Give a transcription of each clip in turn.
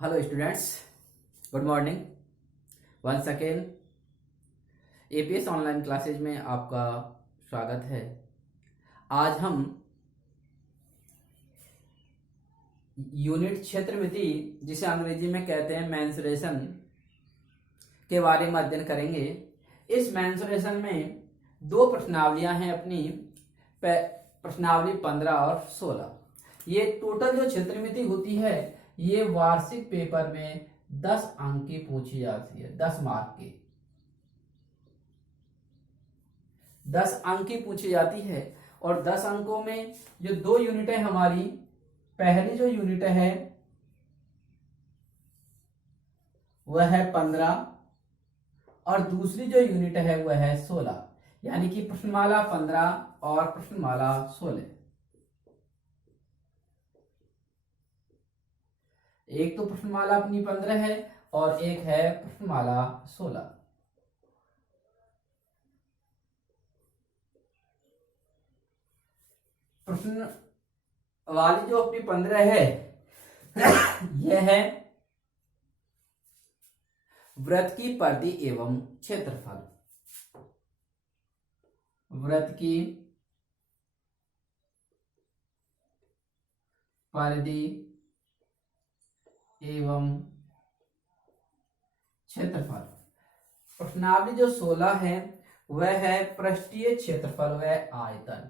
Hello students, good morning. Once again APS online classes में आपका स्वागत है। आज हम यूनिट क्षेत्रमिति, जिसे अंग्रेजी में कहते हैं मेंसुरेशन, के बारे में अध्ययन करेंगे। इस मेंसुरेशन में दो प्रश्नावलियां हैं अपनी, प्रश्नावली 15 और 16। ये टोटल जो क्षेत्रमिति होती है ये वार्षिक पेपर में 10 अंक की पूछी जाती है। 10 मार्क की 10 अंक की पूछी जाती है। और 10 अंकों में जो दो यूनिटें हमारी, पहली जो यूनिट है वह है 15 और दूसरी जो यूनिट है वह है 16, यानी कि प्रश्नमाला 15 और प्रश्नमाला 16। एक तो प्रश्नमाला अपनी 15 है और एक है प्रश्नमाला 16। प्रश्न वाली जो अपनी 15 है यह है वृत्त की परिधि एवं क्षेत्रफल। वृत्त की परिधि एवं क्षेत्रफल। प्रश्नावली जो 16 है वह है पृष्ठीय क्षेत्रफल व आयतन।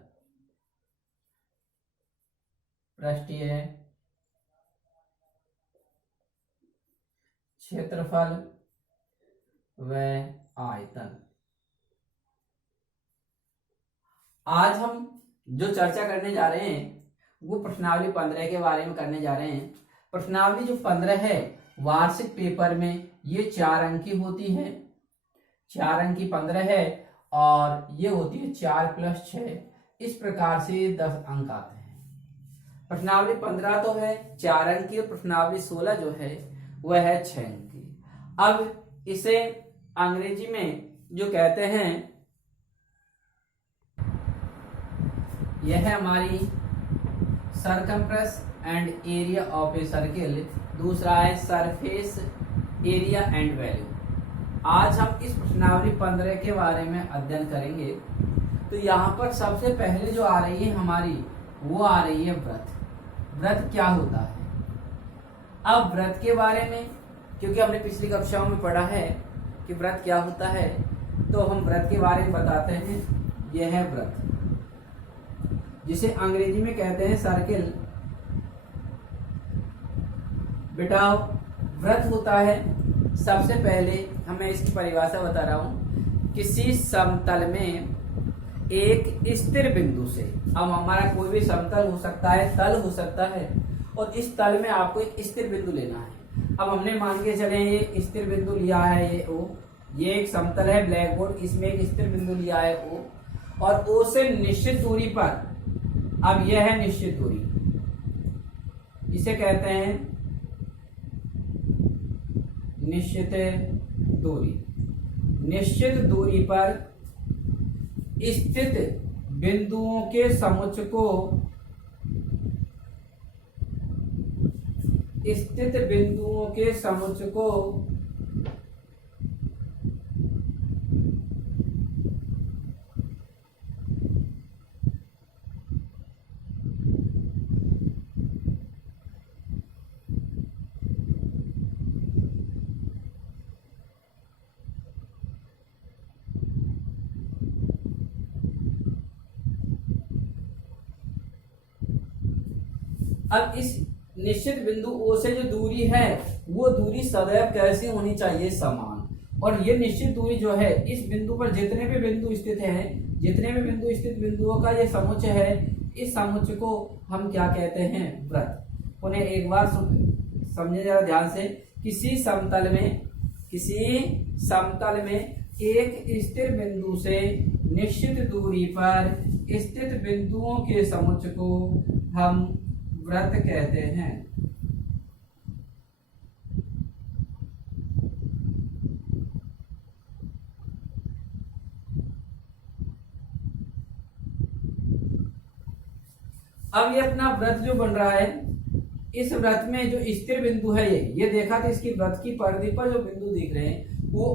पृष्ठीय क्षेत्रफल व आयतन। आज हम जो चर्चा करने जा रहे हैं वो प्रश्नावली 15 के बारे में करने जा रहे हैं। प्रश्नावली जो 15 है वार्षिक पेपर में ये 4 अंक की होती है। 4 अंक की 15 है और ये होती है 4 + 6। इस प्रकार से 10 अंक आते हैं। प्रश्नावली 15 तो है 4 अंक की और प्रश्नावली 16 जो है वह है 6 अंक की। अब इसे अंग्रेजी में जो कहते हैं, यह है हमारी circumference and area of a circle. दूसरा है सरफेस एरिया एंड वैल्यू। आज हम इस प्रश्नावली 15 के बारे में अध्ययन करेंगे। तो यहाँ पर सबसे पहले जो आ रही है हमारी, वो आ रही है वृत्त। वृत्त क्या होता है? अब वृत्त के बारे में, क्योंकि हमने पिछली कक्षाओं में पढ़ा है कि वृत्त क्या होता है, तो हम वृत्त के बारे में बताते हैं। यह है वृत्त, जिसे अंग्रेजी में कहते हैं सर्किल। बेटा वृत्त होता है, सबसे पहले मैं इसकी परिभाषा बता रहा हूं, किसी समतल में एक स्थिर बिंदु से। अब हमारा कोई भी समतल हो सकता है, तल हो सकता है, और इस तल में आपको एक स्थिर बिंदु लेना है। अब हमने मान के चले ये स्थिर बिंदु लिया है, ये ओ, ये एक समतल है ब्लैक बोर्ड, इसमें एक स्थिर बिंदु लिया है ओ, और ओ से निश्चित दूरी पर, अब यह है निश्चित दूरी, इसे कहते हैं निश्चित दूरी। निश्चित दूरी पर स्थित बिंदुओं के समुच्चय को, स्थित बिंदुओं के समुच्चय को अब इस निश्चित बिंदु ओ से जो दूरी है वो दूरी सदैव कैसी होनी चाहिए? समान। और ये निश्चित दूरी जो है, इस बिंदु पर जितने भी बिंदु स्थित हैं, जितने भी बिंदु स्थित बिंदुओं का ये समुच्चय है, इस समुच्चय को हम क्या कहते हैं? वृत्त। उन्हें एक बार समझे जरा ध्यान से। किसी समतल में एक स्थिर बिंदु से निश्चित दूरी पर स्थित बिंदुओं के समुच्चय को हम वृत्त कहते हैं। अब ये अपना वृत्त जो बन रहा है इस वृत्त में जो स्थिर बिंदु है ये देखा था, इसकी वृत्त की परिधि पर जो बिंदु दिख रहे हैं वो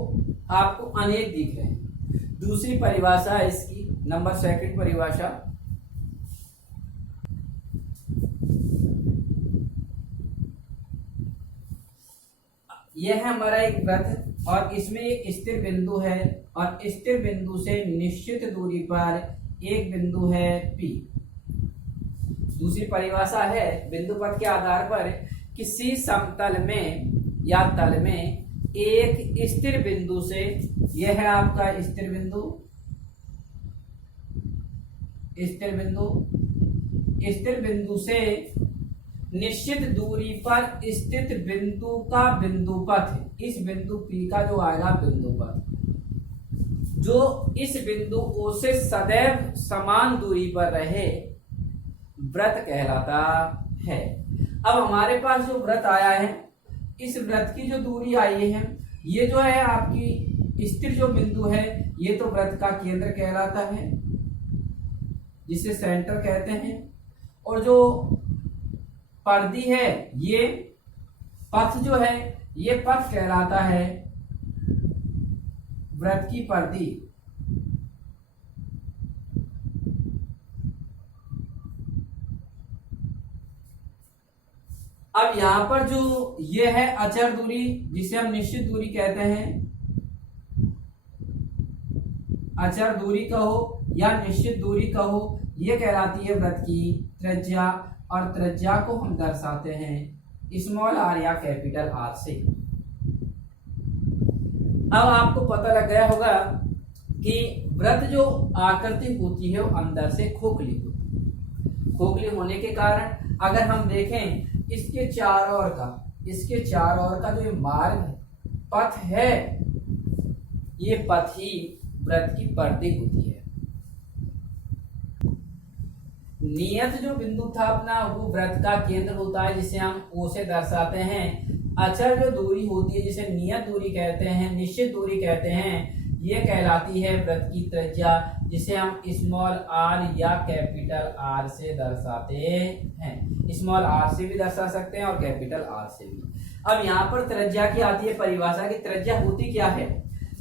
आपको अनेक दिख रहे हैं। दूसरी परिभाषा है इसकी, नंबर सेकंड परिभाषा, यह है हमारा एक वृत्त और इसमें एक स्थिर बिंदु है और स्थिर बिंदु से निश्चित दूरी पर एक बिंदु है P। दूसरी परिभाषा है बिंदु पथ के आधार पर किसी समतल में या तल में एक स्थिर बिंदु से, यह है आपका स्थिर बिंदु, स्थिर बिंदु, स्थिर बिंदु से निश्चित दूरी पर स्थित बिंदु का बिंदु पथ, इस बिंदु P का जो आएगा बिंदु पथ, जो इस बिंदु O से सदैव समान दूरी पर रहे, वृत्त कहलाता है। अब हमारे पास जो वृत्त आया है, इस वृत्त की जो दूरी आई है, ये जो है आपकी स्थिर जो बिंदु है, ये तो वृत्त का केंद्र कहलाता है जिसे सेंटर कहते हैं, और जो परिधि है, ये पथ जो है, ये पथ कहलाता है वृत्त की परिधि। अब यहां पर जो ये है अचर दूरी, जिसे हम निश्चित दूरी कहते हैं, अचर दूरी कहो या निश्चित दूरी कहो, ये कहलाती है वृत्त की त्रिज्या, और त्रिज्या को हम दर्शाते हैं स्मॉल r या कैपिटल R से। अब आपको पता लग गया होगा कि वृत्त जो आकृति होती है वो अंदर से खोखली होती है। खोखली होने के कारण अगर हम देखें इसके चारों ओर का, इसके चारों ओर का जो ये मार्ग है, पथ है, ये पथ ही वृत्त की परिधि होती है। नियत जो बिंदु था अपना, वो वृत्त का केंद्र होता है जिसे हम O से दर्शाते हैं। अचर जो दूरी होती है जिसे नियत दूरी कहते हैं, निश्चित दूरी कहते हैं, ये कहलाती है वृत्त की त्रिज्या, जिसे हम स्मॉल r या कैपिटल R से दर्शाते हैं। स्मॉल r से भी दर्शा सकते हैं और कैपिटल R से भी। अब यहाँ पर त्रिज्या की आती है परिभाषा की। त्रिज्या होती क्या है?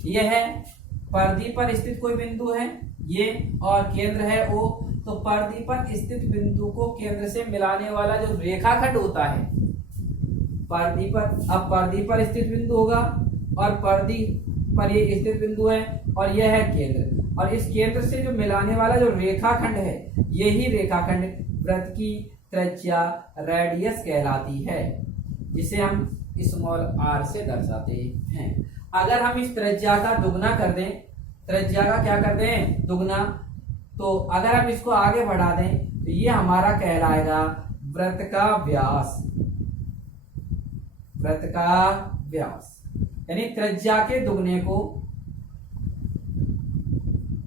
यह है परिधि पर स्थित कोई बिंदु है ये, और केंद्र है O। तो परिधि पर स्थित बिंदु को केंद्र से मिलाने वाला जो रेखाखंड होता है, परिधि पर, अब परिधि पर स्थित बिंदु होगा और परिधि पर ये स्थित बिंदु है और यह है केंद्र, और इस केंद्र से जो मिलाने वाला जो रेखाखंड है, यही रेखाखंड वृत्त की त्रिज्या रेडियस कहलाती है, जिसे हम स्मॉल r से दर्शाते हैं। अगर हम इस त्रिज्या का दुगना कर दें, त्रिज्या का क्या कर दें? दुगना, तो अगर हम इसको आगे बढ़ा दें तो ये हमारा कहलाएगा वृत्त का व्यास। वृत्त का व्यास यानी त्रिज्या के दुगने को,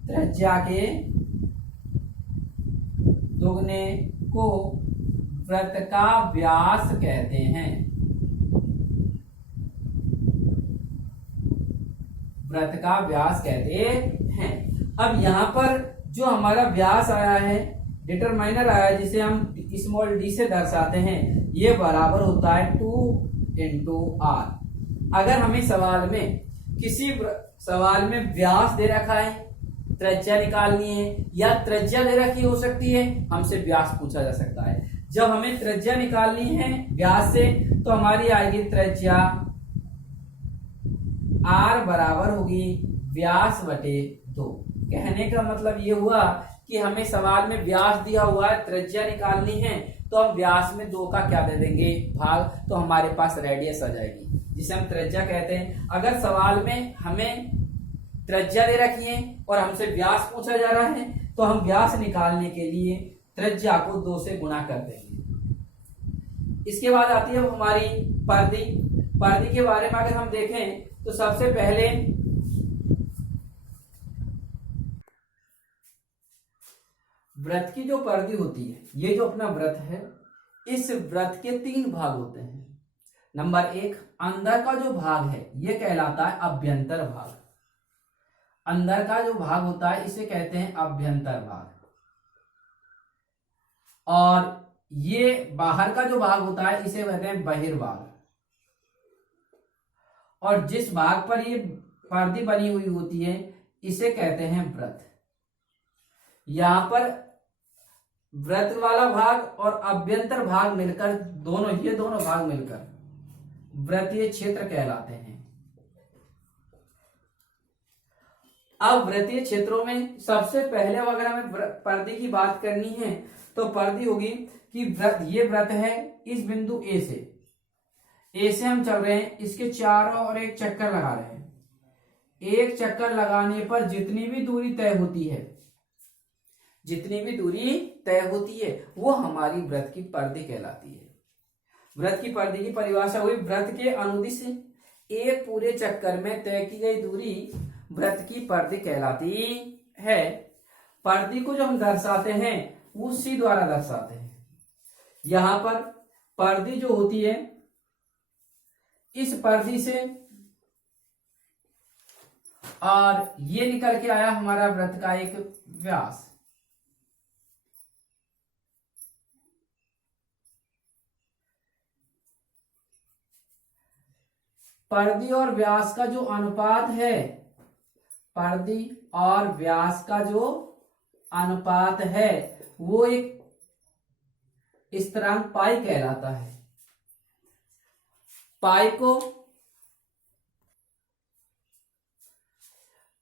त्रिज्या के दुगने को वृत्त का व्यास कहते हैं। वृत्त का व्यास कहते हैं। अब यहां पर जो हमारा व्यास आया है, डिटरमाइनर आया है, जिसे हम स्मॉल d से दर्शाते हैं, ये बराबर होता है 2 into r। अगर हमें सवाल में, किसी सवाल में व्यास दे रखा है, त्रिज्या निकालनी है, या त्रिज्या दे रखी हो सकती है, हमसे व्यास पूछा जा सकता है। जब हमें त्रिज्या निकालनी है व्यास से, तो हमारी आएगी त्रिज्या r बराबर होगी व्यास बटे 2। कहने का मतलब ये हुआ कि हमें सवाल में व्यास दिया हुआ है, त्रिज्या निकालनी है, तो हम व्यास में 2 का क्या दे देंगे? भाग, तो हमारे पास रेडियस आ जाएगी, जिसे हम त्रिज्या कहते हैं। अगर सवाल में हमें त्रिज्या दे रखी है और हमसे व्यास पूछा जा रहा है, तो हम व्यास निकालने के लिए त्रिज्या को 2 से गुणा कर देंगे। इसके बाद आती है हमारी परिधि। परिधि के बारे में अगर हम देखें तो सबसे पहले वृत्त की जो परिधि होती है, ये जो अपना वृत्त है, इस वृत्त के 3 भाग होते हैं। नंबर 1, अंदर का जो भाग है ये कहलाता है अभ्यंतर भाग। अंदर का जो भाग होता है इसे कहते हैं अभ्यंतर भाग। और ये बाहर का जो भाग होता है इसे कहते हैं बहिर्भाग, और जिस भाग पर ये पर्दी बनी हुई होती है इसे कहते हैं व्रत। यहां पर व्रत वाला भाग और अभ्यंतर भाग मिलकर ये दोनों भाग मिलकर व्रतीय क्षेत्र कहलाते हैं। अब व्रतीय क्षेत्रों में सबसे पहले अगर हमें पर्दी की बात करनी है तो पर्दी होगी कि ये व्रत है इस बिंदु ए से हम चल रहे हैं, इसके चारों ओर एक चक्कर लगा रहे हैं। एक चक्कर लगाने पर जितनी भी दूरी तय होती है वो हमारी व्रत की पर्दी कहलाती है। व्रत की पर्दी की परिभाषा हुई, व्रत के अनुदिश एक पूरे चक्कर में तय की गई दूरी व्रत की पर्दी कहलाती है। पर्दी को जो हम दर्शाते हैं वो सी द्वारा दर्शाते हैं। यहां पर पर्दी जो होती है, इस पर्दी से और ये निकल के आया हमारा व्रत का एक व्यास। पर्दी और व्यास का जो अनुपात है, पर्दी और व्यास का जो अनुपात है वो एक स्थिरांक पाई कहलाता है।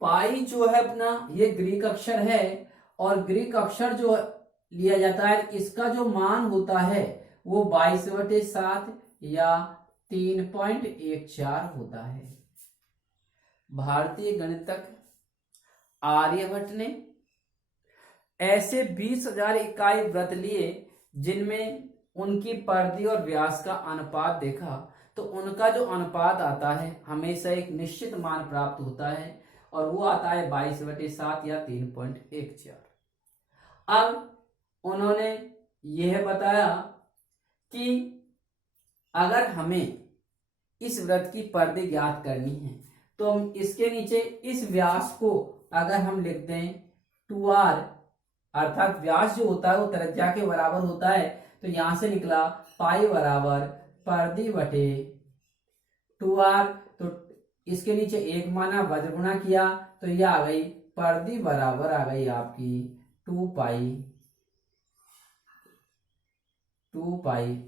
पाई जो है अपना ये ग्रीक अक्षर है, और ग्रीक अक्षर जो लिया जाता है इसका जो मान होता है वो 22/7 या 3.14 होता है। भारतीय गणितज्ञ आर्यभट्ट ने ऐसे 20,000 इकाई व्रत लिए जिनमें उनकी पर्दी और व्यास का अनुपात देखा, तो उनका जो अनुपात आता है हमेशा एक निश्चित मान प्राप्त होता है, और वो आता है 22/7 या 3.14। अब उन्होंने यह बताया कि अगर हमें इस व्रत की पर्दी ज्ञात करनी है तो हम इसके नीचे इस व्यास को अगर हम लिख दें 2r, अर्थात व्यास जो होता है वो त्रिज्या के बराबर होता है, तो यहां से निकला पाई बराबर पर्दी बटे 2r। तो इसके नीचे एक माना, वज्र गुणा किया तो यह आ गई पर्दी बराबर आ गई आपकी 2 पाई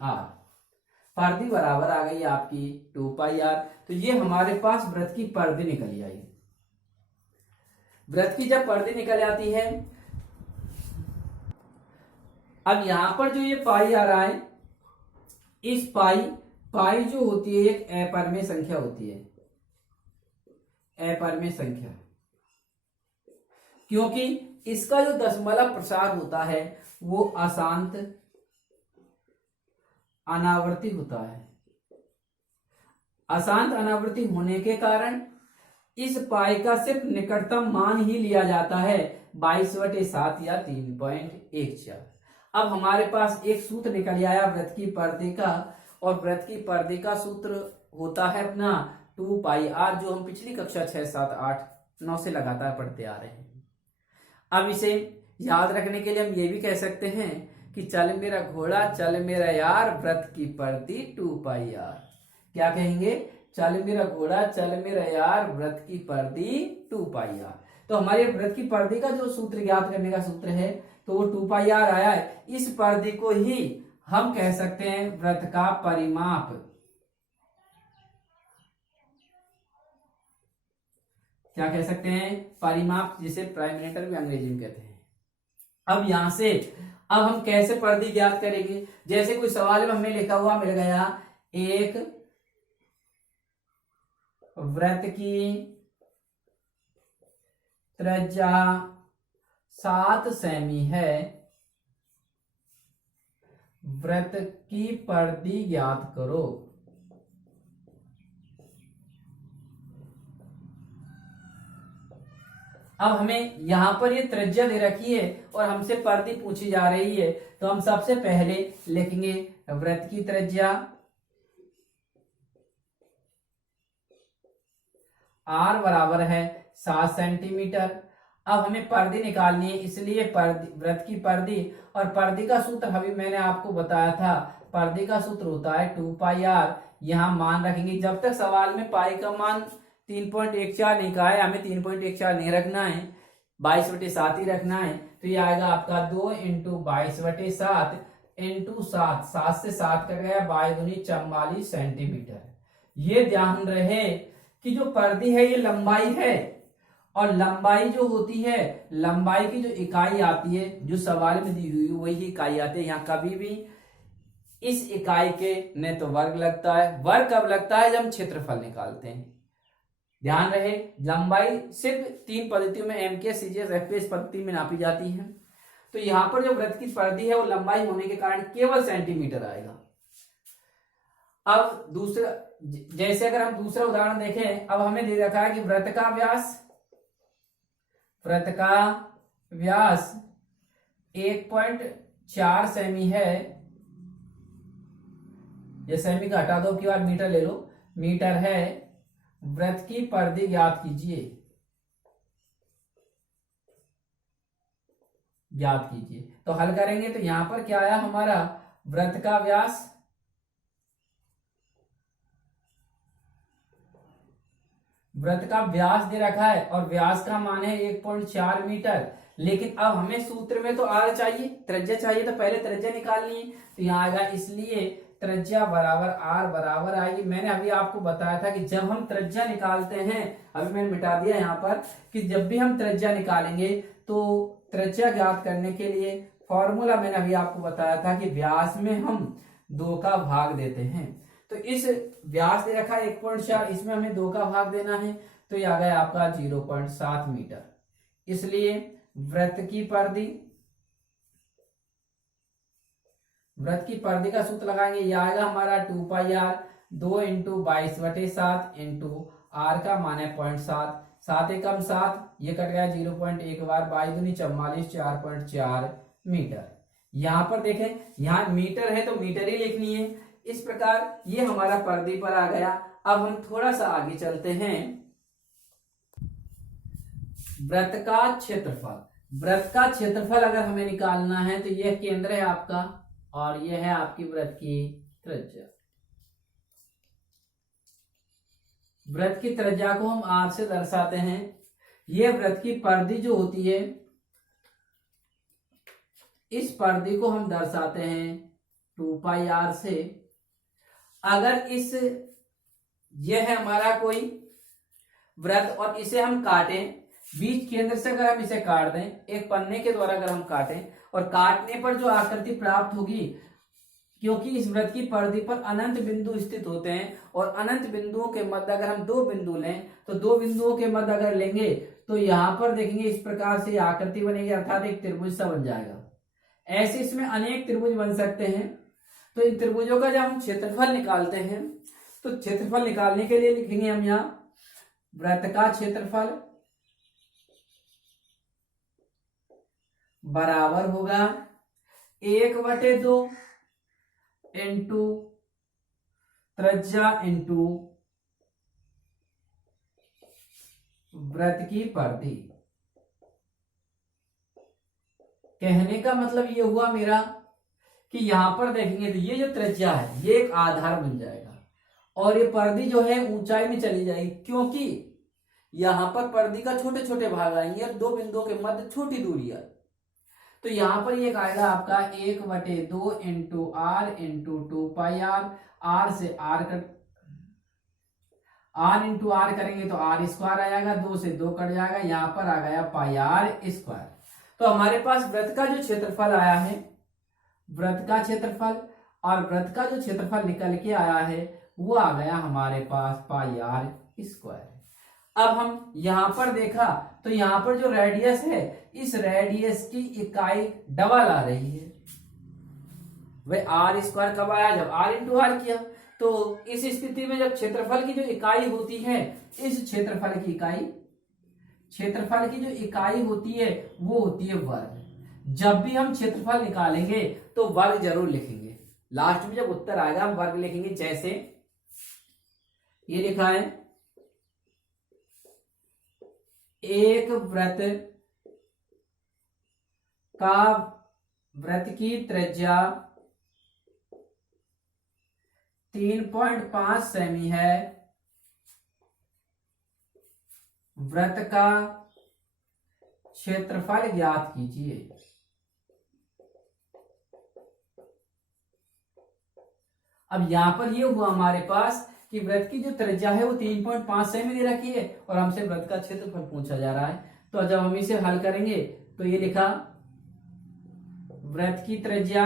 r। पर्दी बराबर आ गई आपकी 2 पाई r। तो ये हमारे पास व्रत की पर्दी निकल आई। व्रत की जब पर्दी निकल आती है, अब यहां पर जो ये पाई आ रहा है, इस पाई जो होती है एक अपरिमेय संख्या होती है, अपरिमेय संख्या, क्योंकि इसका जो दशमलव प्रसार होता है वो अशांत अनावर्ती होता है। अशांत अनावर्ती होने के कारण इस पाई का सिर्फ निकटतम मान ही लिया जाता है 22/7 या 3.14। अब हमारे पास एक सूत्र निकल आया व्रत की पर्दी का, और व्रत की पर्दी का सूत्र होता है अपना 2 पाई r, जो हम पिछली कक्षा 6, 7, 8, 9 से लगातार पढ़ते आ रहे हैं। अब इसे याद रखने के लिए हम ये भी कह सकते हैं कि चल मेरा घोड़ा चल मेरा यार, व्रत की पर्दी 2 पाई r। क्या कहेंगे? चल मेरा घोड़ा चल मेरा यार, व्रत की पर्दी 2 पाई r। तो हमारे व्रत की पर्दी का जो सूत्र ज्ञात करने का सूत्र है तो वो 2 पाई r आया है। इस पर्दी को ही हम कह सकते हैं व्रत का परिमाप। क्या कह सकते हैं? परिमाप, जिसे प्राइमरीमीटर भी अंग्रेजी में कहते हैं। अब यहां से अब हम कैसे पर्दी ज्ञात करेंगे? जैसे कोई सवाल में हमें लिखा हुआ मिल गया, एक व्रत की त्रिज्या 7 सेमी है, व्रत की पर्दी ज्ञात करो। अब हमें यहां पर ये त्रिज्या दे रखी है और हमसे पर्दी पूछी जा रही है, तो हम सबसे पहले लिखेंगे व्रत की त्रिज्या r बराबर है 7 सेंटीमीटर। अब हमें परिधि निकालनी है, इसलिए वृत्त की परिधि, और परिधि का सूत्र अभी मैंने आपको बताया था, परिधि का सूत्र होता है 2πr। यहाँ मान रखेंगे, जब तक सवाल में पाई का मान 3.14 नहीं कहा है, हमें 3.14 नहीं रखना है, 22/7 ही रखना है। तो ये आएगा आपका 2 × 22/7 × 7, 7 से 7 कट गया, 22×44 सेंटीमीटर। ये ध्यान रहे कि जो परिधि है ये लंबाई है, और लंबाई जो होती है, लंबाई की जो इकाई आती है जो सवाल में दी हुई वही इकाई आती है। यहाँ कभी भी इस इकाई के न तो वर्ग लगता है, वर्ग कब लगता है, जब हम क्षेत्रफल निकालते हैं। ध्यान रहे, लंबाई सिर्फ 3 पद्धतियों में एमकेएस, सीजीएस, एफपीएस पद्धति में नापी जाती है। तो यहाँ पर जो वृत्त की परिधि है वो लंबाई होने के कारण केवल सेंटीमीटर आएगा। अब दूसरा, जैसे अगर हम दूसरा उदाहरण देखें, अब हमें दे रखा है कि वृत्त का व्यास 1.4 सेमी है, ये सेमी का हटा दो कि बार मीटर ले लो, मीटर है। वृत्त की परिधि ज्ञात कीजिए, तो हल करेंगे तो यहां पर क्या आया हमारा, वृत्त का व्यास दे रखा है और व्यास का मान है 1.4 मीटर। लेकिन अब हमें सूत्र में तो आर चाहिए, त्रिज्या चाहिए, तो पहले त्रिज्या निकालनी है। तो यहाँ आएगा, इसलिए त्रिज्या बराबर आर बराबर आएगी। मैंने अभी आपको बताया था कि जब हम त्रिज्या निकालते हैं, अभी मैंने मिटा दिया यहाँ पर, कि जब भी हम त्रिज्या निकालेंगे तो त्रिज्या ज्ञात करने के लिए फॉर्मूला मैंने अभी आपको बताया था कि व्यास में हम 2 का भाग देते हैं। तो इस व्यास दे रखा है 1.4, इसमें हमें 2 का भाग देना है, तो ये आ गया आपका 0.7 मीटर। इसलिए वृत्त की परिधि का सूत्र लगाएंगे, ये आएगा हमारा 2πr, 2 × 22/7 × r का मान है 0.7, 7 एकम 7, ये कट गया 0.1 बार, 22×44 4.4 मीटर। यहां पर देखें, यहां मीटर है तो मीटर ही लिखनी है। इस प्रकार ये हमारा परिधि पर आ गया। अब हम थोड़ा सा आगे चलते हैं, वृत्त का क्षेत्रफल अगर हमें निकालना है तो यह केंद्र है आपका और यह है आपकी वृत्त की त्रिज्या। वृत्त की त्रिज्या को हम आर से दर्शाते हैं। यह वृत्त की परिधि जो होती है, इस परिधि को हम दर्शाते हैं 2πr से। अगर यह है हमारा कोई वृत्त और इसे हम काटें, बीच केंद्र से अगर हम इसे काट दें, एक पन्ने के द्वारा अगर हम काटें, और काटने पर जो आकृति प्राप्त होगी, क्योंकि इस वृत्त की परिधि पर अनंत बिंदु स्थित होते हैं, और अनंत बिंदुओं के मध्य अगर हम 2 बिंदु लें, तो 2 बिंदुओं के मध्य अगर लेंगे तो यहां पर देखेंगे इस प्रकार से आकृति बनेगी, अर्थात एक त्रिभुज सा बन जाएगा। ऐसे इसमें अनेक त्रिभुज बन सकते हैं। तो इन त्रिभुजों का जब हम क्षेत्रफल निकालते हैं, तो क्षेत्रफल निकालने के लिए लिखेंगे हम यहां वृत्त का क्षेत्रफल बराबर होगा 1/2 इंटू त्रिज्या इंटू वृत्त की परिधि। कहने का मतलब ये हुआ मेरा कि यहां पर देखेंगे तो ये जो त्रिज्या है ये एक आधार बन जाएगा, और ये परिधि जो है ऊंचाई में चली जाएगी, क्योंकि यहां पर परिधि का छोटे छोटे भाग आएंगे और 2 बिंदुओं के मध्य छोटी दूरी है। तो यहां पर ये आएगा आपका 1/2 into R into 2πr। R से आर इंटू आर करेंगे तो आर स्क्वायर आ जाएगा, 2 से 2 कट जाएगा, यहां पर आ गया πr²। तो हमारे पास वृत्त का जो क्षेत्रफल आया है, वृत्त का क्षेत्रफल और वृत्त का जो क्षेत्रफल निकल के आया है वो आ गया हमारे पास πr²। अब हम यहां पर देखा तो यहां पर जो रेडियस है, इस रेडियस की इकाई डबल आ रही है। वह r² कब आया, जब r इंटू आर किया। तो इस स्थिति में जब क्षेत्रफल की जो इकाई होती है, इस क्षेत्रफल की जो इकाई होती है वो होती है वर्ग। जब भी हम क्षेत्रफल निकालेंगे तो वर्ग जरूर लिखेंगे, लास्ट में जब उत्तर आएगा हम वर्ग लिखेंगे। जैसे ये लिखा है, एक वृत्त का वृत्त की त्रिज्या 3.5 सेमी है, वृत्त का क्षेत्रफल ज्ञात कीजिए। अब यहां पर ये हुआ हमारे पास कि वृत्त की जो त्रिज्या है वो 3.5 सेमी दे रखी है और हमसे वृत्त का क्षेत्रफल पूछा जा रहा है। तो जब हम इसे हल करेंगे तो ये लिखा वृत्त की त्रिज्या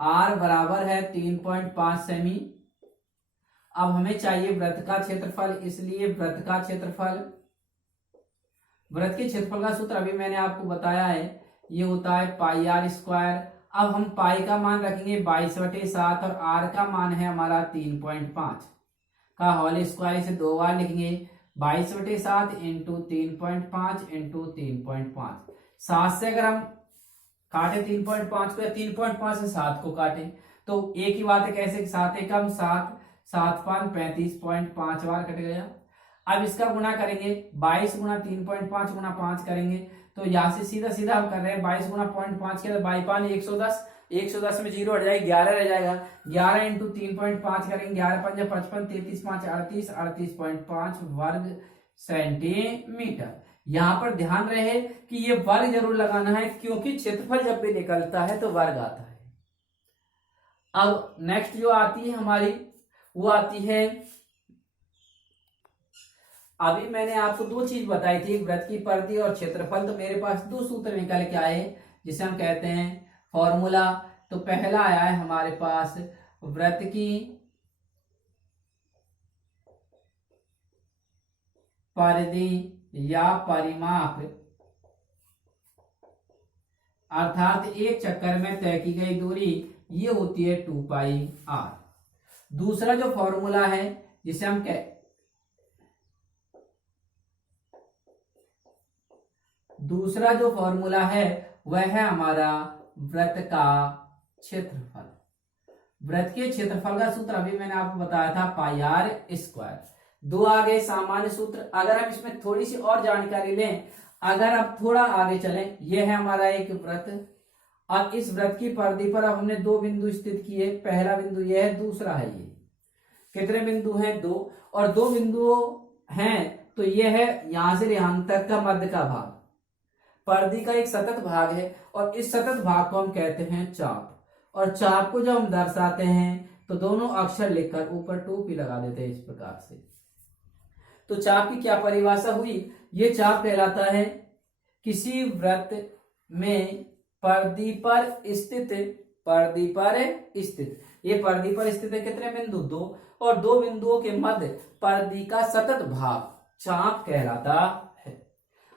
r बराबर है 3.5 सेमी। अब हमें चाहिए वृत्त का क्षेत्रफल, इसलिए वृत्त का क्षेत्रफल, वृत्त के क्षेत्रफल का सूत्र अभी मैंने आपको बताया है, ये होता है पाई आर स्क्वायर। अब हम पाई का मान रखेंगे 22/7 और आर का मान है हमारा 3.5 का होल स्क्वायर, इसे 2 बार लिखेंगे 22/7 इंटू 3.5 इंटू 3.5। 7 से अगर हम काटे 3.5 को या 3.5 से 7 को काटे तो एक ही बात है, कैसे 7 एकम 7, 7 5 35.5 बार कट गया। अब इसका गुणा करेंगे 22 गुणा 3.5 गुणा 5 करेंगे तो यहाँ से सीधा सीधा हम कर रहे हैं 22 गुणा 0.5 के 22 110, 110 में 0 हट जाएगा 11 रह जाएगा। 11 इंटू 3.5 करेंगे 11 5 55, 33 5 38, 38.5 वर्ग सेंटीमीटर। यहाँ पर ध्यान रहे कि ये वर्ग जरूर लगाना है क्योंकि क्षेत्रफल जब भी निकलता है तो वर्ग आता है। अब नेक्स्ट जो आती है हमारी वो आती है, अभी मैंने आपको दो चीज बताई थी, वृत्त की परिधि और क्षेत्रफल। तो मेरे पास दो सूत्र निकल के आए जिसे हम कहते हैं फॉर्मूला। तो पहला आया है हमारे पास वृत्त की परिधि या परिमाप अर्थात एक चक्कर में तय की गई दूरी, ये होती है 2 पाई r। दूसरा जो फॉर्मूला है जिसे हम दूसरा जो फॉर्मूला है वह है हमारा वृत्त का क्षेत्रफल। वृत्त के क्षेत्रफल का सूत्र अभी मैंने आपको बताया था पाई आर स्क्वायर। दो आगे सामान्य सूत्र। अगर हम इसमें थोड़ी सी और जानकारी लें, अगर अब थोड़ा आगे चलें, यह है हमारा एक वृत्त। अब इस वृत्त की परिधि पर अब हमने दो बिंदु स्थित किए। पहला बिंदु यह है, दूसरा है ये। कितने बिंदु हैं? 2। और 2 बिंदु हैं तो यह है यहां से यहां तक का मध्य का भाग, परिधि का एक सतत भाग है और इस सतत भाग को हम कहते हैं चाप। और चाप को जब हम दर्शाते हैं तो दोनों अक्षर लिखकर ऊपर 2p लगा देते हैं इस प्रकार से। तो चाप की क्या परिभाषा हुई? ये चाप कहलाता है किसी वृत्त में परिधि पर स्थित, ये परिधि पर स्थित है कितने बिंदु? 2। और 2 बिंदुओं के मध्य परिधि का सतत भाग चाप कहलाता है।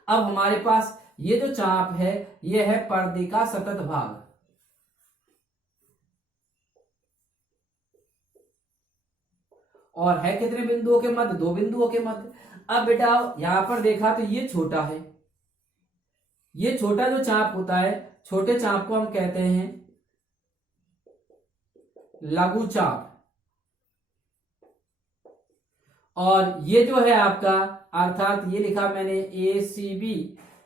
अब हमारे पास ये जो चाप है ये है परिधि का सतत भाग। और है कितने बिंदुओं के मध्य? 2 बिंदुओं के मध्य। अब बेटा यहां पर देखा तो ये छोटा है, ये छोटा जो चाप होता है, छोटे चाप को हम कहते हैं लघु चाप। और ये जो है आपका, अर्थात ये लिखा मैंने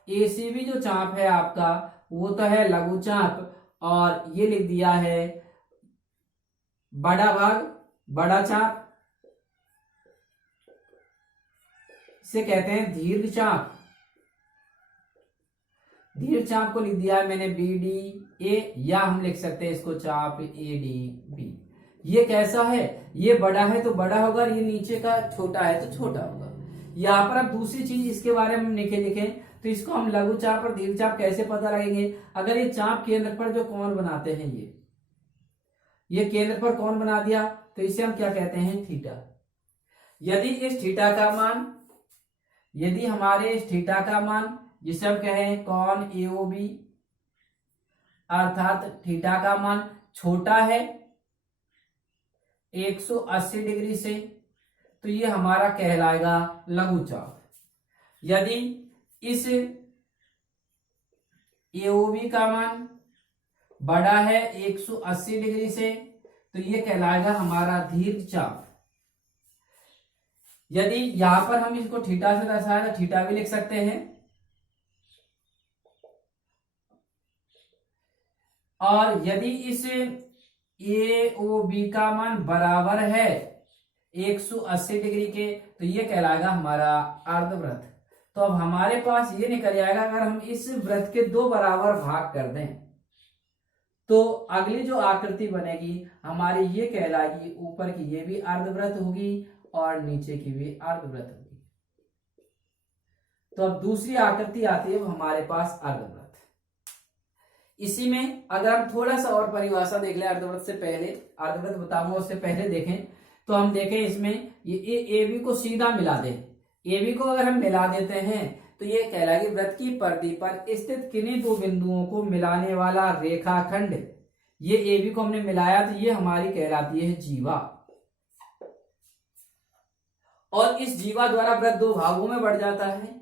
एसीबी जो चाप है आपका वो तो है लघु चाप। और ये लिख दिया है बड़ा भाग, बड़ा चाप, इसे कहते हैं दीर्घ चाप। दीर्घ चाप को लिख दिया है मैंने BDA, या हम लिख सकते हैं इसको चाप ADB। ये कैसा है? ये बड़ा है तो बड़ा होगा, और ये नीचे का छोटा है तो छोटा होगा। यहाँ पर अब दूसरी चीज इसके बारे में लिखें तो इसको हम लघु चाप और दीर्घ चाप कैसे पता लगेंगे? अगर ये चाप केंद्र पर जो कोण बनाते हैं, ये केंद्र पर कोण बना दिया तो इसे हम क्या कहते हैं? थीटा। यदि इस थीटा का मान, यदि हमारे इस थीटा का मान जिसे हम कहें कोण AOB, अर्थात थीटा का मान छोटा है 180 डिग्री से, तो ये हमारा कहलाएगा लघु चाप। यदि इस AOB का मान बड़ा है 180 डिग्री से तो ये कहलाएगा हमारा दीर्घ चाप। यदि यहां पर हम इसको थीटा से दर्शाए तो थीटा भी लिख सकते हैं, और यदि इस ए ओ बी का मान बराबर है 180 डिग्री के तो ये कहलाएगा हमारा अर्धवृत्त। तो अब हमारे पास ये निकल जाएगा, अगर हम इस वृत्त के दो बराबर भाग कर दें तो अगली जो आकृति बनेगी हमारी ये कहलाएगी, ऊपर की ये भी अर्धवृत्त होगी और नीचे की भी अर्धवृत्त होगी। तो अब दूसरी आकृति आती है हमारे पास अर्धवृत्त। इसी में अगर हम थोड़ा सा और परिभाषा देख लें अर्धवृत्त से पहले, अर्धवृत्त बताऊंगा उससे पहले देखें तो हम देखें इसमें ये ए बी को सीधा मिला दें, ए बी को अगर हम मिला देते हैं तो ये कहलाएगी वृत्त की परिधि पर स्थित किन्हीं दो बिंदुओं को मिलाने वाला रेखाखंड। ये ए बी को हमने मिलाया तो ये हमारी कहलाती है जीवा, और इस जीवा द्वारा वृत्त दो भागों में बढ़ जाता है,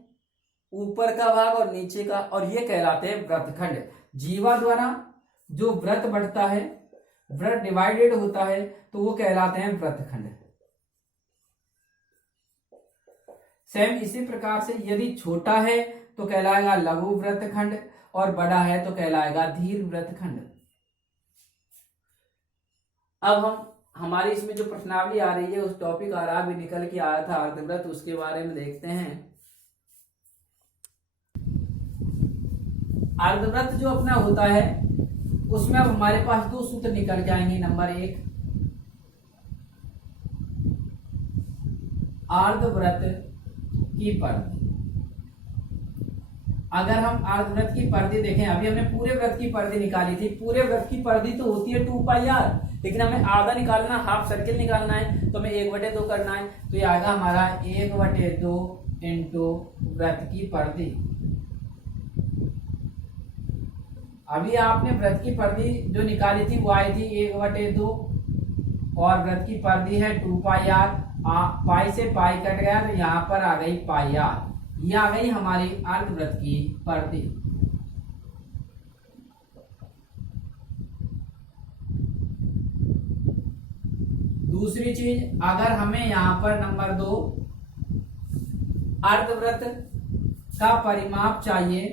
ऊपर का भाग और नीचे का, और ये कहलाते हैं वृत्तखंड। जीवा द्वारा जो वृत्त बढ़ता है, वृत्त डिवाइडेड होता है तो वो कहलाते हैं वृत्तखंड। सेम इसी प्रकार से यदि छोटा है तो कहलाएगा लघु वृत्तखंड और बड़ा है तो कहलाएगा दीर्घ वृत्तखंड। अब हमारी इसमें जो प्रश्नावली आ रही है उस टॉपिक आ रहा भी निकल के आया था अर्धवृत्त, उसके बारे में देखते हैं। अर्धवृत्त जो अपना होता है उसमें अब हमारे पास दो सूत्र निकल के आएंगे। नंबर 1, अर्धवृत्त की परिधि। अगर हम अर्धवृत्त की परिधि देखें, अभी हमने पूरे वृत्त की परिधि निकाली थी, पूरे वृत्त की परिधि तो होती है 2πr, लेकिन हमें आधा निकालना, हाफ सर्किल निकालना है तो हमें 1/2 करना है, तो ये आएगा हमारा 1/2 इंटू वृत्त की परिधि। अभी आपने वृत्त की परिधि जो निकाली थी वो आई थी 1/2 और वृत्त की परिधि है 2πr, पाई से पाई कट गया तो यहाँ पर आ गई πr, ये आ गई हमारी अर्धवृत्त की परिधि। दूसरी चीज, अगर हमें यहाँ पर नंबर 2 अर्धवृत्त का परिमाप चाहिए,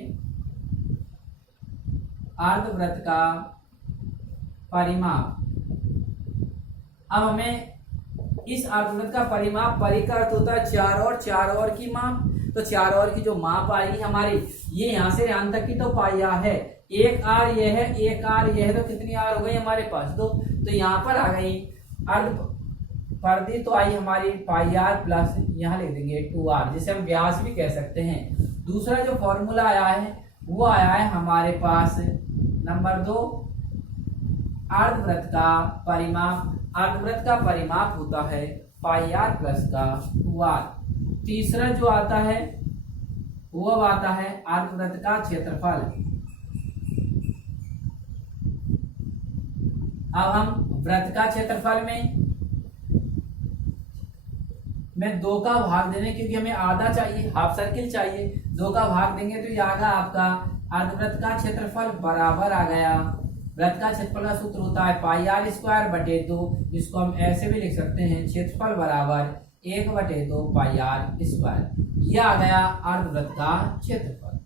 अर्धवृत्त का परिमाप, अब हमें इस अर्धवृत्त का परिमाप, परि का अर्थ होता है चार और की माप, तो चार और की जो माप आएगी हमारी, ये यहां से यहां तक की तो पाया है, एक आर ये है, एक आर ये है, तो कितनी आर हो गई हमारे पास 2, तो यहाँ पर आ गई अर्ध परिधि तो आई हमारी πr प्लस यहाँ लिख देंगे 2r, जिसे हम व्यास भी कह सकते हैं। दूसरा जो फॉर्मूला आया है वो आया है हमारे पास नंबर 2, अर्धवृत्त का परिमाप, अर्धवृत्त का परिमाप होता है πr प्लस का 2r। तीसरा जो आता है वो अब आता है अर्धवृत्त का क्षेत्रफल। अब हम वृत्त का क्षेत्रफल में 2 का भाग देने, क्योंकि हमें आधा चाहिए, हाफ सर्किल चाहिए, 2 का भाग देंगे तो ये आएगा आपका अर्धवृत्त का क्षेत्रफल बराबर आ गया, वृत्त का क्षेत्रफल का सूत्र होता है πr²/2, जिसको हम ऐसे भी लिख सकते हैं, क्षेत्रफल बराबर 1/2 πr²। यह आ गया अर्धवृत्त का क्षेत्रफल।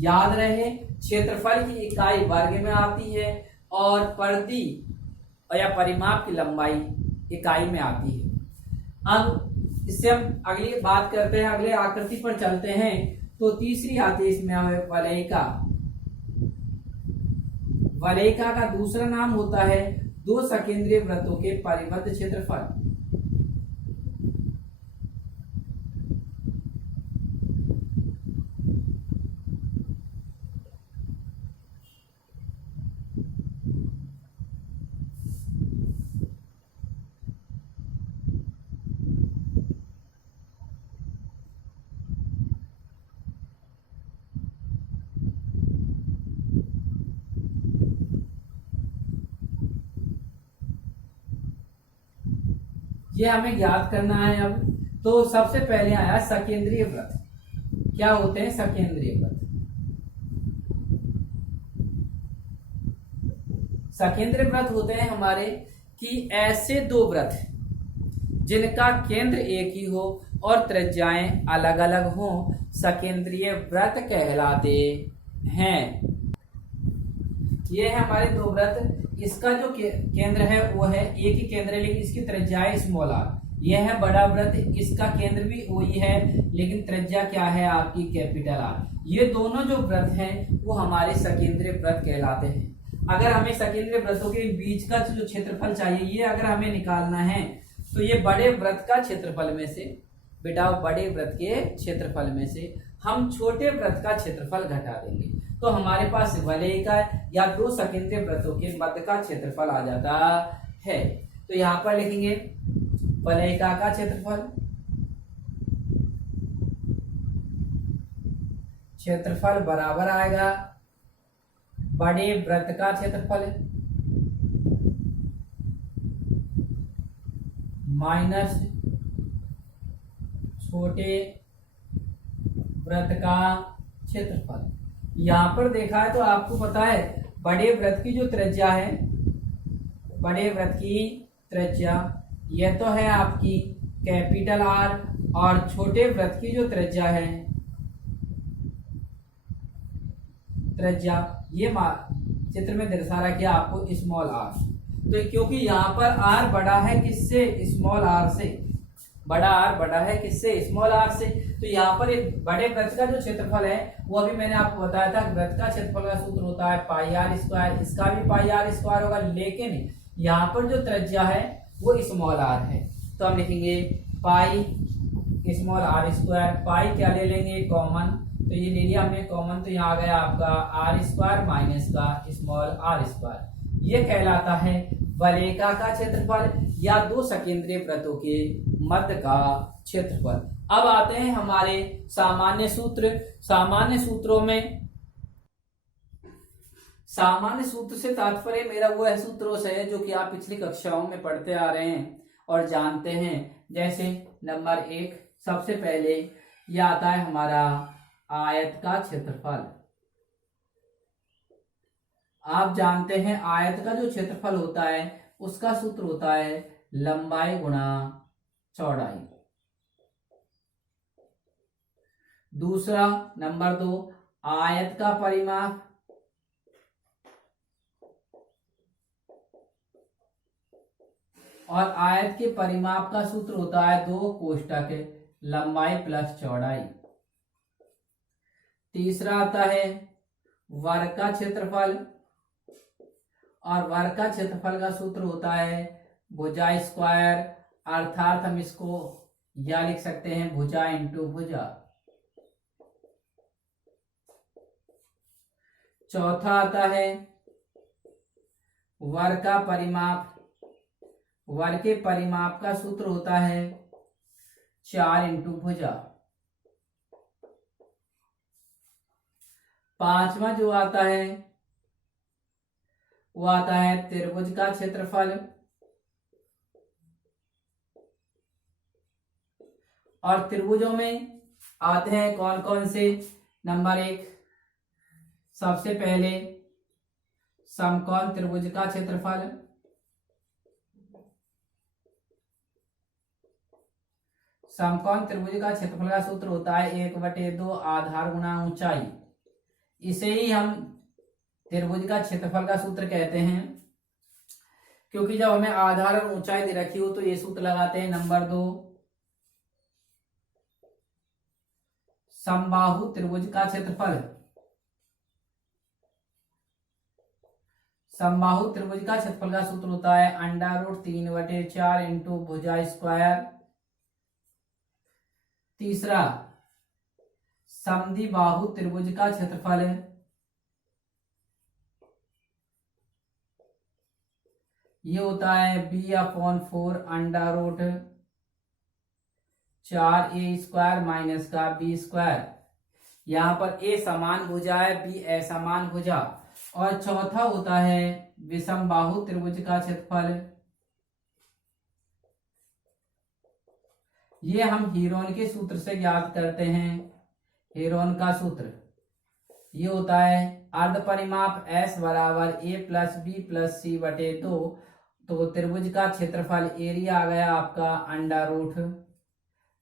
याद रहे क्षेत्रफल की इकाई वर्ग में आती है और परिधि या परिमाप की लंबाई इकाई में आती है। अब इससे हम अगली बात करते हैं, अगले आकृति पर चलते हैं। तो तीसरी आती है इसमें वलयिका। वलयिका का दूसरा नाम होता है 2 सकेंद्रीय वृत्तों के परिबद्ध क्षेत्रफल। ये हमें ज्ञात करना है। अब तो सबसे पहले आया सकेंद्रीय वृत्त। क्या होते हैं सकेंद्रीय वृत्त? सकेंद्रीय वृत्त होते हैं हमारे कि ऐसे 2 वृत्त जिनका केंद्र एक ही हो और त्रिज्याएं अलग अलग हों सकेंद्रीय वृत्त कहलाते हैं। ये है हमारे दो वृत्त। इसका जो केंद्र है वो है एक ही केंद्र है, लेकिन इसकी त्रिज्या है स्मॉल आर। यह है बड़ा वृत्त, इसका केंद्र भी वही है, लेकिन त्रिज्या क्या है आपकी कैपिटल आर। ये दोनों जो वृत्त हैं वो हमारे सकेंद्रीय वृत्त कहलाते हैं। अगर हमें सकेंद्रीय वृत्तों के बीच का जो क्षेत्रफल चाहिए, ये अगर हमें निकालना है तो ये बड़े वृत्त का क्षेत्रफल में से, बेटा बड़े वृत्त के क्षेत्रफल में से हम छोटे वृत्त का क्षेत्रफल घटा देंगे, तो हमारे पास वलय का या दो सकेंद्रीय वृत्तों के मध्य का क्षेत्रफल आ जाता है। तो यहाँ पर लिखेंगे वलयिका का क्षेत्रफल बराबर आएगा बड़े वृत्त का क्षेत्रफल माइनस छोटे वृत्त का क्षेत्रफल। यहां पर देखा है तो आपको पता है बड़े वृत्त की जो त्रिज्या है, बड़े वृत्त की त्रिज्या यह तो है आपकी कैपिटल आर, और छोटे वृत्त की जो त्रिज्या है, त्रिज्या ये चित्र में दर्शा रहा है कि आपको स्मॉल आर। तो क्योंकि यहाँ पर आर बड़ा है किससे, स्मॉल आर से, बड़ा आर बड़ा है किससे, स्मॉल आर से। तो यहाँ पर एक बड़े वृत्त का जो क्षेत्रफल है वो अभी मैंने आपको बताया था, वृत्त का क्षेत्रफल का सूत्र होता है पाई आर स्क्वायर, इसका भी पाई आर स्क्वायर होगा, लेकिन यहाँ पर जो त्रिज्या है वो स्मॉल आर है। तो हम लिखेंगे पाई स्मॉल आर स्क्वायर, पाई क्या ले लेंगे कॉमन, तो ये ले लिया हमने कॉमन, तो यहाँ आ गया आपका आर स्क्वायर माइनस का स्मॉल आर स्क्वायर। ये कहलाता है वलयिका का क्षेत्रफल या दो सकेंद्रीय वृत्तों के मध्य का क्षेत्रफल। अब आते हैं हमारे सामान्य सूत्र। सामान्य सूत्रों में, सामान्य सूत्र से तात्पर्य मेरा वो है सूत्रों से है जो कि आप पिछली कक्षाओं में पढ़ते आ रहे हैं और जानते हैं। जैसे नंबर 1 सबसे पहले यह आता है हमारा आयत का क्षेत्रफल। आप जानते हैं आयत का जो क्षेत्रफल होता है उसका सूत्र होता है लंबाई गुणा चौड़ाई। दूसरा नंबर 2 आयत का परिमाप और आयत के परिमाप का सूत्र होता है 2 कोष्ठक लंबाई प्लस चौड़ाई। तीसरा आता है वर्ग का क्षेत्रफल और वर्ग का क्षेत्रफल का सूत्र होता है भुजा स्क्वायर, अर्थात हम इसको या लिख सकते हैं भुजा इंटू भुजा। चौथा आता है वर्ग का परिमाप, वर्ग के परिमाप का सूत्र होता है 4 इंटू भुजा। पांचवा जो आता है वो आता है त्रिभुज का क्षेत्रफल और त्रिभुजों में आते हैं कौन कौन से। नंबर 1 सबसे पहले समकोण त्रिभुज का क्षेत्रफल, समकोण त्रिभुज का क्षेत्रफल का सूत्र होता है 1/2 आधार गुणा ऊंचाई। इसे ही हम त्रिभुज का क्षेत्रफल का सूत्र कहते हैं, क्योंकि जब हमें आधार और ऊंचाई दे रखी हो तो ये सूत्र लगाते हैं। नंबर 2 समबाहु त्रिभुज का क्षेत्रफल, समबाहु त्रिभुज का क्षेत्रफल का सूत्र होता है √3/4 इंटू भुजा स्क्वायर। तीसरा समद्विबाहु त्रिभुज का क्षेत्रफल है, ये होता है b/4 √4a² माइनस का b²। यहाँ पर a समान भुजा है, b असमान भुजा। और चौथा होता है विषमबाहु त्रिभुज का क्षेत्रफल, ये हम हीरोन के सूत्र से ज्ञात करते हैं। हीरोन का सूत्र ये होता है अर्ध परिमाप S बराबर a plus b plus c/2। तो त्रिभुज का क्षेत्रफल एरिया आ गया आपका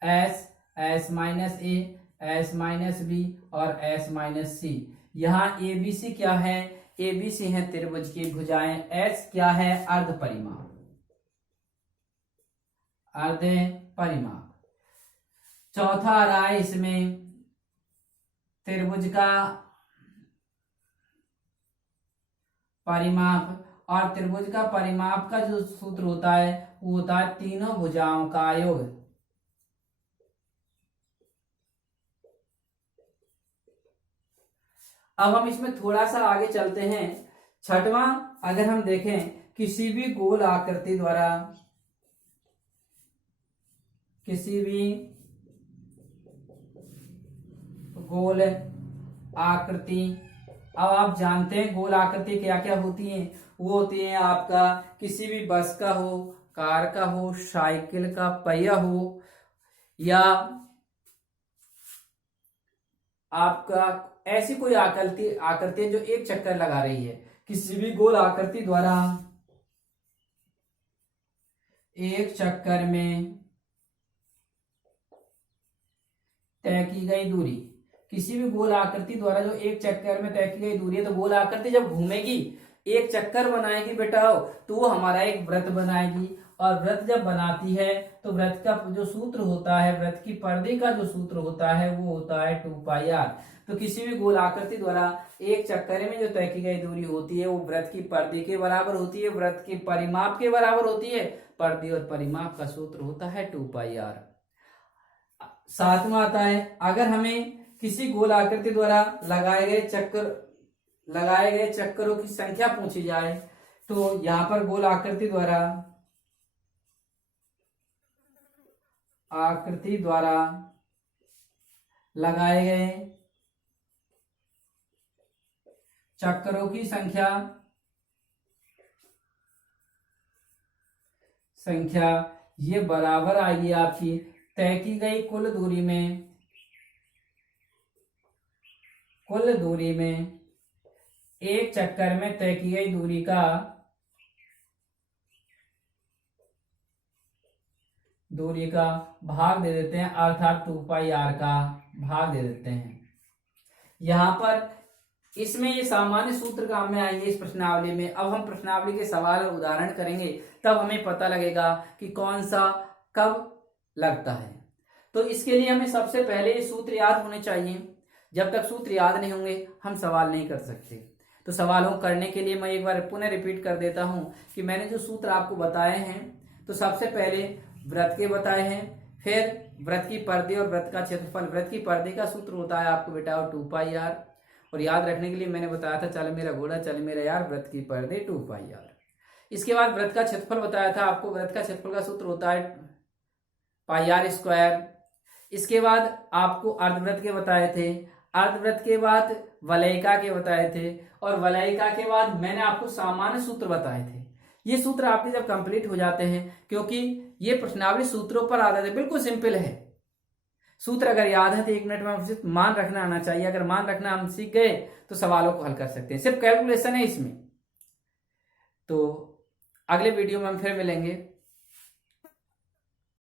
√S एस माइनस ए, एस माइनस बी और एस माइनस सी। यहाँ ए बी सी क्या है, ए बी सी है त्रिभुज की भुजाएं, एस क्या है अर्ध परिमाप, अर्ध परिमाप। चौथा आ रहा है इसमें त्रिभुज का परिमाप, और त्रिभुज का परिमाप का जो सूत्र होता है वो होता है तीनों भुजाओं का योग। अब हम इसमें थोड़ा सा आगे चलते हैं। छठवां, अगर हम देखें किसी भी गोल आकृति द्वारा, किसी भी गोल आकृति, अब आप जानते हैं गोल आकृति क्या क्या होती हैं। वो होती है आपका किसी भी बस का हो, कार का हो, साइकिल का पहिया हो, या आपका ऐसी कोई आकृति जो एक चक्कर लगा रही है। किसी भी गोल आकृति द्वारा एक चक्कर में तय की गई दूरी, किसी भी गोल आकृति द्वारा जो एक चक्कर में तय की गई दूरी है, तो गोल आकृति जब घूमेगी, एक चक्कर बनाएगी बेटा, तो वो हमारा एक वृत्त बनाएगी। और वृत्त जब बनाती है तो वृत्त का जो सूत्र होता है, वृत्त की परिधि का जो सूत्र होता है वो होता है 2πr। तो किसी भी गोल आकृति द्वारा एक चक्कर में जो तय की गई दूरी होती है वो वृत्त की परिधि के बराबर होती है, वृत्त के परिमाप के बराबर होती है। परिधि और परिमाप का सूत्र होता है 2πr। सातवां आता है, अगर हमें किसी गोल आकृति द्वारा लगाए गए चक्करों की संख्या पूछी जाए, तो यहाँ पर गोल आकृति द्वारा लगाए गए चक्करों की संख्या ये बराबर आएगी आपकी तय की गई कुल दूरी में एक चक्कर में तय की गई दूरी का भाग दे देते हैं, अर्थात 2πr का भाग दे देते हैं। यहां पर इसमें ये सामान्य सूत्र काम में आएंगे इस प्रश्नावली में। अब हम प्रश्नावली के सवाल और उदाहरण करेंगे, तब हमें पता लगेगा कि कौन सा कब लगता है। तो इसके लिए हमें सबसे पहले ये सूत्र याद होने चाहिए। जब तक सूत्र याद नहीं होंगे हम सवाल नहीं कर सकते। तो सवालों करने के लिए मैं एक बार पुनः रिपीट कर देता हूं कि मैंने जो सूत्र आपको बताए हैं, तो सबसे पहले वृत्त के बताए हैं, फिर वृत्त की परिधि और वृत्त का क्षेत्रफल। वृत्त की परिधि का सूत्र होता है आपको बेटा 2πr, और याद रखने के लिए मैंने बताया था चल मेरा घोड़ा चल मेरा यार, वृत्त की परिधि 2πr। इसके बाद वृत्त का क्षेत्रफल बताया था आपको, वृत्त का क्षेत्रफल का सूत्र होता है πr²। इसके बाद आपको अर्धवृत्त के बताए थे, अर्धवृत्त के बाद वलयिका के बताए थे, और वलयिका के बाद मैंने आपको सामान्य सूत्र बताए थे। ये सूत्र आपके जब कंप्लीट हो जाते हैं, क्योंकि ये प्रश्नावली सूत्रों पर आधारित है, बिल्कुल सिंपल है। सूत्र अगर याद है तो 1 मिनट में सिर्फ मान रखना आना चाहिए। अगर मान रखना हम सीख गए तो सवालों को हल कर सकते हैं, सिर्फ कैलकुलेशन है इसमें। तो अगले वीडियो में हम फिर मिलेंगे।